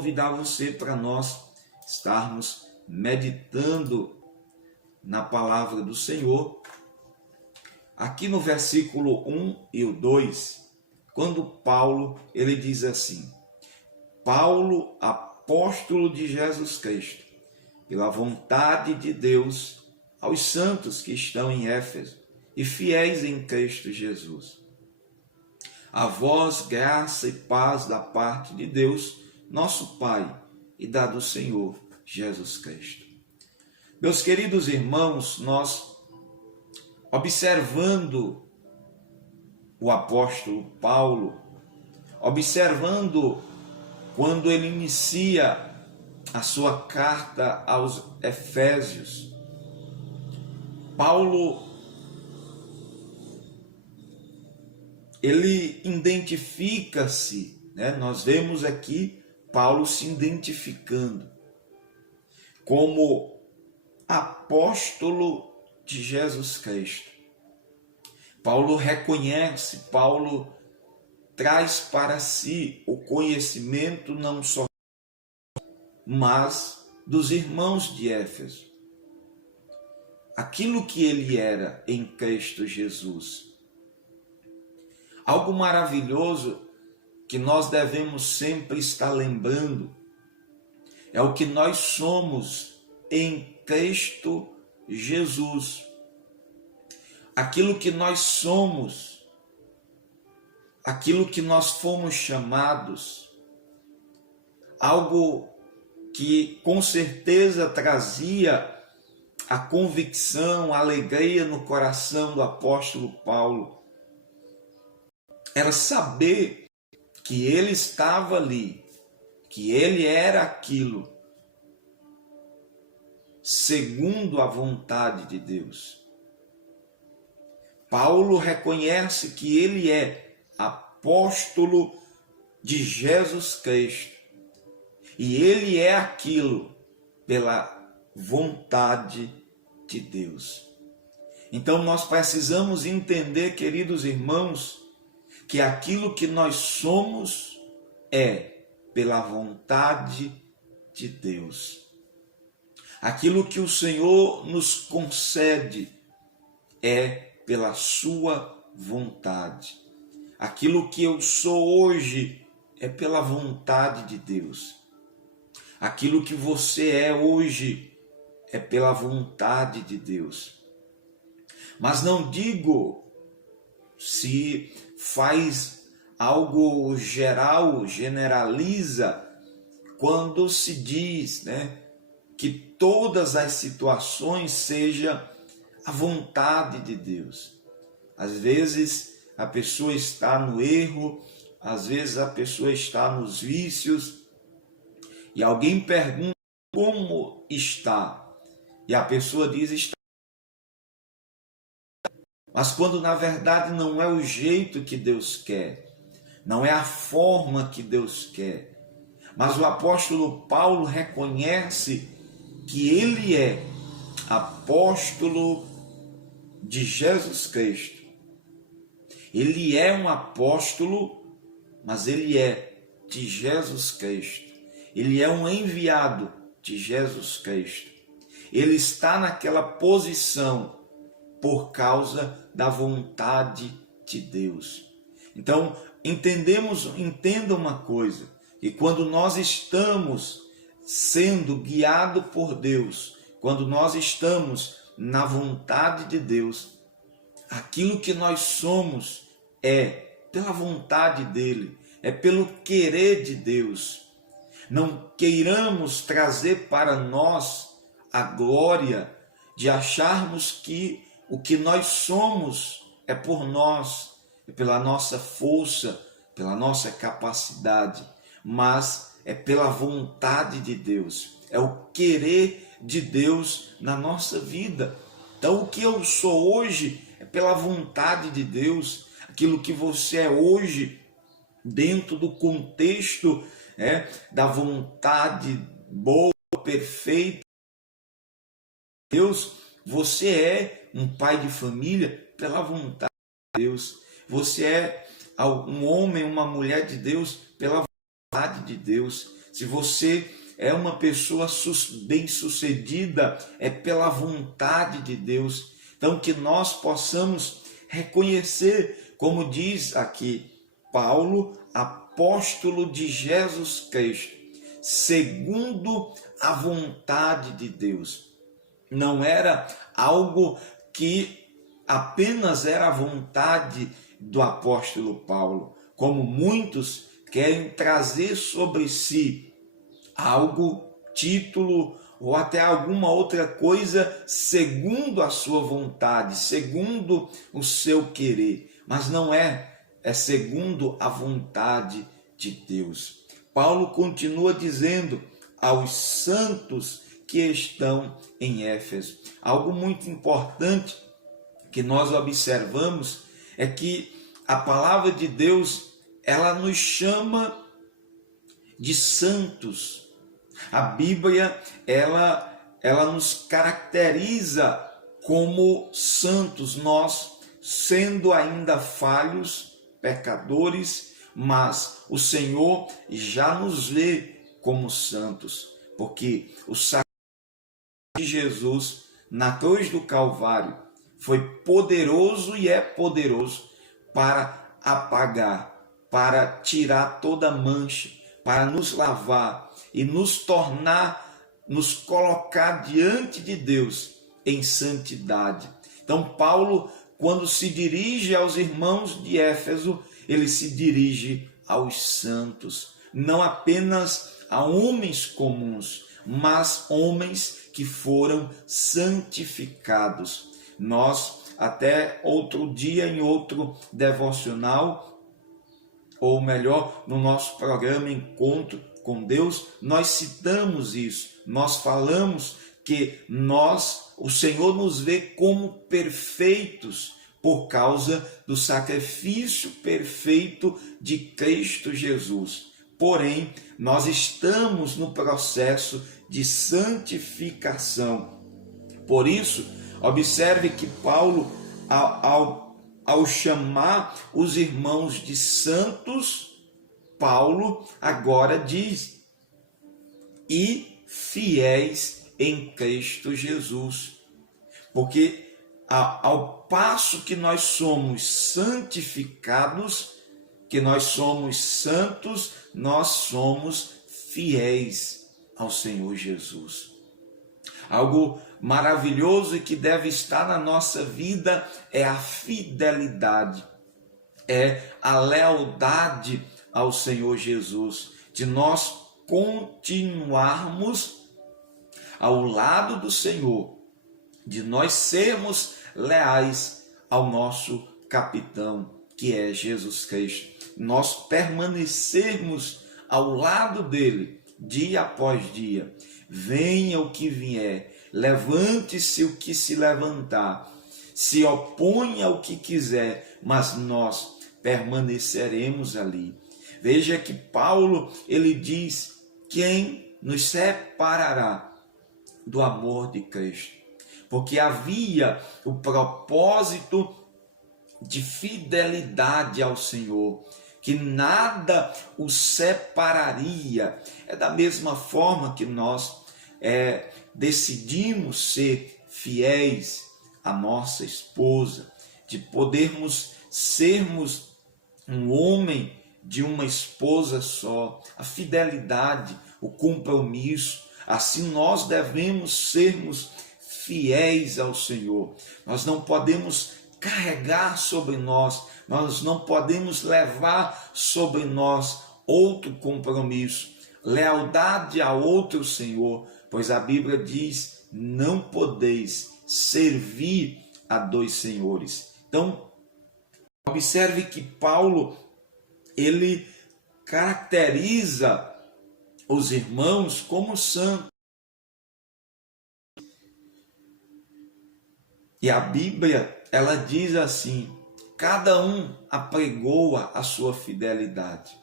convidar você para nós estarmos meditando na palavra do Senhor. Aqui no versículo 1 e o 2, quando Paulo, ele diz assim: Paulo, apóstolo de Jesus Cristo, pela vontade de Deus, aos santos que estão em Éfeso e fiéis em Cristo Jesus. A vós graça e paz da parte de Deus, nosso Pai, e da do Senhor Jesus Cristo. Meus queridos irmãos, nós observando o apóstolo Paulo, observando quando ele inicia a sua carta aos Efésios, Paulo, ele identifica-se, né? Nós vemos aqui Paulo se identificando como apóstolo de Jesus Cristo. Paulo reconhece, Paulo traz para si o conhecimento não só, mas dos irmãos de Éfeso. Aquilo que ele era em Cristo Jesus. Algo maravilhoso que nós devemos sempre estar lembrando é o que nós somos em Cristo Jesus. Aquilo que nós somos, aquilo que nós fomos chamados, algo que com certeza trazia a convicção, a alegria no coração do apóstolo Paulo, era saber que ele estava ali, que ele era aquilo, segundo a vontade de Deus. Paulo reconhece que ele é apóstolo de Jesus Cristo e ele é aquilo pela vontade de Deus. Então nós precisamos entender, queridos irmãos, que aquilo que nós somos é pela vontade de Deus. Aquilo que o Senhor nos concede é pela sua vontade. Aquilo que eu sou hoje é pela vontade de Deus. Aquilo que você é hoje é pela vontade de Deus. Mas não digo se faz algo geral, generaliza, quando se diz, né, que todas as situações sejam a vontade de Deus. Às vezes a pessoa está no erro, às vezes a pessoa está nos vícios, e alguém pergunta como está, e a pessoa diz está. Mas quando na verdade não é o jeito que Deus quer, não é a forma que Deus quer. Mas o apóstolo Paulo reconhece que ele é apóstolo de Jesus Cristo. Ele é um apóstolo, mas ele é de Jesus Cristo. Ele é um enviado de Jesus Cristo. Ele está naquela posição por causa da vontade de Deus. Então, entenda uma coisa, que quando nós estamos sendo guiados por Deus, quando nós estamos na vontade de Deus, aquilo que nós somos é pela vontade dele, é pelo querer de Deus. Não queiramos trazer para nós a glória de acharmos que o que nós somos é por nós, é pela nossa força, pela nossa capacidade, mas é pela vontade de Deus, é o querer de Deus na nossa vida. Então o que eu sou hoje é pela vontade de Deus, aquilo que você é hoje, dentro do contexto da vontade boa, perfeita de Deus, você é um pai de família pela vontade de Deus. Você é um homem, uma mulher de Deus pela vontade de Deus. Se você é uma pessoa bem-sucedida, é pela vontade de Deus. Então, que nós possamos reconhecer, como diz aqui Paulo, apóstolo de Jesus Cristo, segundo a vontade de Deus. Não era algo que apenas era a vontade do apóstolo Paulo, como muitos querem trazer sobre si algo, título ou até alguma outra coisa segundo a sua vontade, segundo o seu querer, mas não é, é segundo a vontade de Deus. Paulo continua dizendo aos santos que estão em Éfeso. Algo muito importante que nós observamos é que a palavra de Deus, ela nos chama de santos. A Bíblia, ela nos caracteriza como santos, nós sendo ainda falhos, pecadores, mas o Senhor já nos vê como santos, porque o sacrifício de Jesus na cruz do Calvário foi poderoso e é poderoso para apagar, para tirar toda mancha, para nos lavar e nos tornar, nos colocar diante de Deus em santidade. Então Paulo, quando se dirige aos irmãos de Éfeso, ele se dirige aos santos, não apenas a homens comuns, mas homens que foram santificados. Nós, até outro dia, em outro devocional, ou melhor, no nosso programa Encontro com Deus, nós citamos isso, nós falamos que o Senhor nos vê como perfeitos por causa do sacrifício perfeito de Cristo Jesus. Porém, nós estamos no processo de santificação. Por isso, observe que Paulo, ao chamar os irmãos de santos, Paulo agora diz: e fiéis em Cristo Jesus. Porque ao passo que nós somos santificados, que nós somos santos, nós somos fiéis ao Senhor Jesus. Algo maravilhoso e que deve estar na nossa vida é a fidelidade, é a lealdade ao Senhor Jesus, de nós continuarmos ao lado do Senhor, de nós sermos leais ao nosso capitão, que é Jesus Cristo, nós permanecermos ao lado dele, dia após dia, venha o que vier, levante-se o que se levantar, se oponha o que quiser, mas nós permaneceremos ali. Veja que Paulo, ele diz: quem nos separará do amor de Cristo? Porque havia o propósito de fidelidade ao Senhor, que nada o separaria. É da mesma forma que nós decidimos ser fiéis à nossa esposa, de podermos sermos um homem de uma esposa só, a fidelidade, o compromisso, assim nós devemos sermos fiéis ao Senhor. Nós não podemos carregar sobre nós não podemos levar sobre nós outro compromisso, lealdade a outro Senhor, pois a Bíblia diz: não podeis servir a dois senhores. Então, observe que Paulo, ele caracteriza os irmãos como santos. E a Bíblia, ela diz assim: cada um apregoa a sua fidelidade,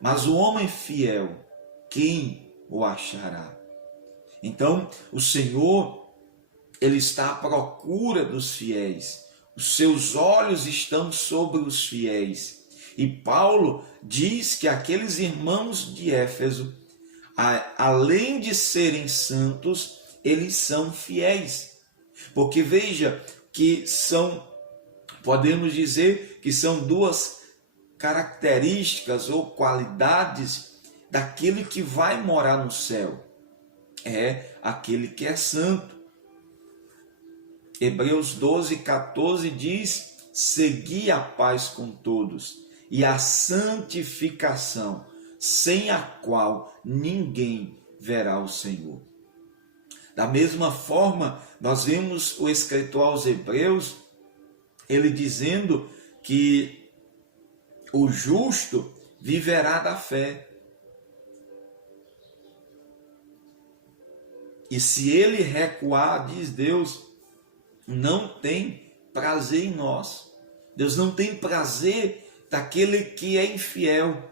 mas o homem fiel, quem o achará? Então, o Senhor, ele está à procura dos fiéis. Os seus olhos estão sobre os fiéis. E Paulo diz que aqueles irmãos de Éfeso, além de serem santos, eles são fiéis. Porque veja que podemos dizer que são duas características ou qualidades daquele que vai morar no céu. É aquele que é santo. Hebreus 12:14 diz: segui a paz com todos e a santificação, sem a qual ninguém verá o Senhor. Da mesma forma, nós vemos o escritor aos Hebreus, ele dizendo que o justo viverá da fé. E se ele recuar, diz Deus, não tem prazer em nós. Deus não tem prazer daquele que é infiel.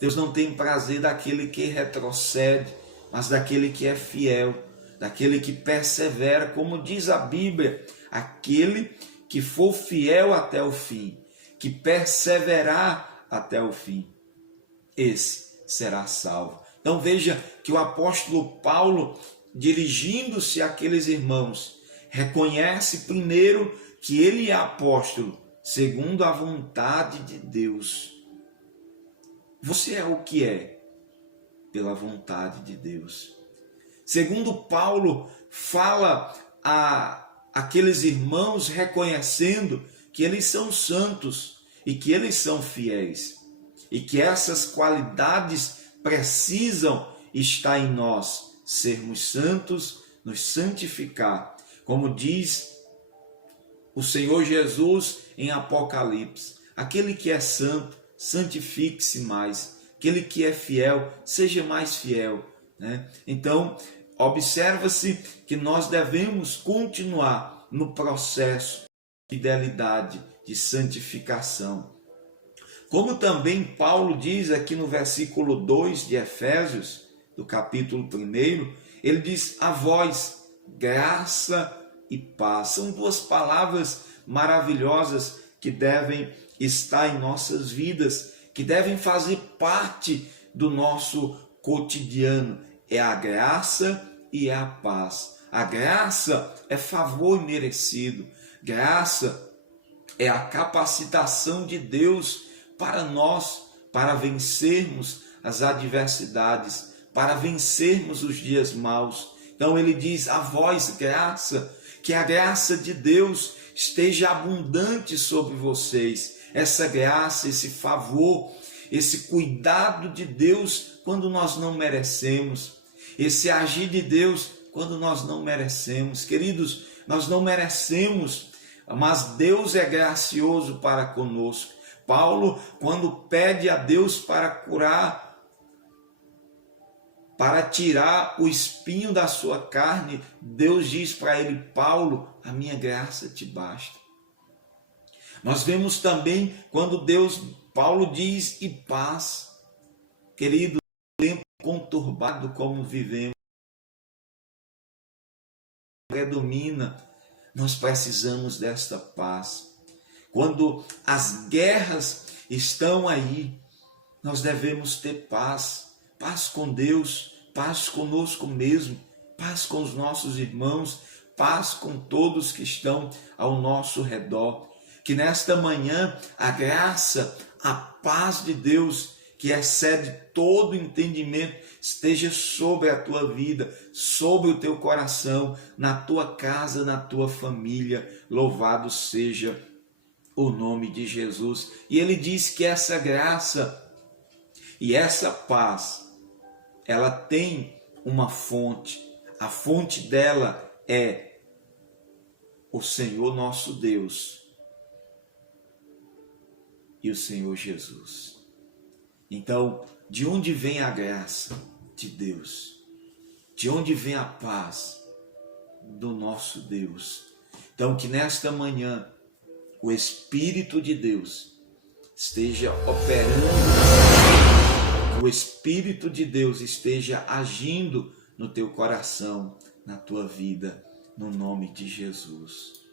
Deus não tem prazer daquele que retrocede, mas daquele que é fiel, daquele que persevera, como diz a Bíblia, aquele que for fiel até o fim, que perseverar até o fim, esse será salvo. Então veja que o apóstolo Paulo, dirigindo-se àqueles irmãos, reconhece primeiro que ele é apóstolo, segundo a vontade de Deus. Você é o que é? Pela vontade de Deus. Segundo Paulo, fala a aqueles irmãos reconhecendo que eles são santos e que eles são fiéis. E que essas qualidades precisam estar em nós, sermos santos, nos santificar. Como diz o Senhor Jesus em Apocalipse, aquele que é santo, santifique-se mais. Aquele que é fiel, seja mais fiel. Né? Então, observa-se que nós devemos continuar no processo de fidelidade, de santificação. Como também Paulo diz aqui no versículo 2 de Efésios, do capítulo 1, ele diz: a vós, graça e paz. São duas palavras maravilhosas que devem estar em nossas vidas, que devem fazer parte do nosso cotidiano. É a graça e é a paz. A graça é favor imerecido. Graça é a capacitação de Deus para nós, para vencermos as adversidades, para vencermos os dias maus. Então ele diz: a vós graça, que a graça de Deus esteja abundante sobre vocês. Essa graça, esse favor, esse cuidado de Deus quando nós não merecemos, esse agir de Deus quando nós não merecemos. Queridos, nós não merecemos, mas Deus é gracioso para conosco. Paulo, quando pede a Deus para curar, para tirar o espinho da sua carne, Deus diz para ele: Paulo, a minha graça te basta. Nós vemos também quando Paulo diz: e paz. Querido, tempo conturbado como vivemos, predomina, nós precisamos desta paz. Quando as guerras estão aí, nós devemos ter paz. Paz com Deus, paz conosco mesmo, paz com os nossos irmãos, paz com todos que estão ao nosso redor. Que nesta manhã a graça, a paz de Deus, que excede todo entendimento, esteja sobre a tua vida, sobre o teu coração, na tua casa, na tua família. Louvado seja o nome de Jesus. E ele diz que essa graça e essa paz, ela tem uma fonte. A fonte dela é o Senhor nosso Deus e o Senhor Jesus. Então, de onde vem a graça de Deus? De onde vem a paz do nosso Deus? Então, que nesta manhã o Espírito de Deus esteja operando, que o Espírito de Deus esteja agindo no teu coração, na tua vida, no nome de Jesus.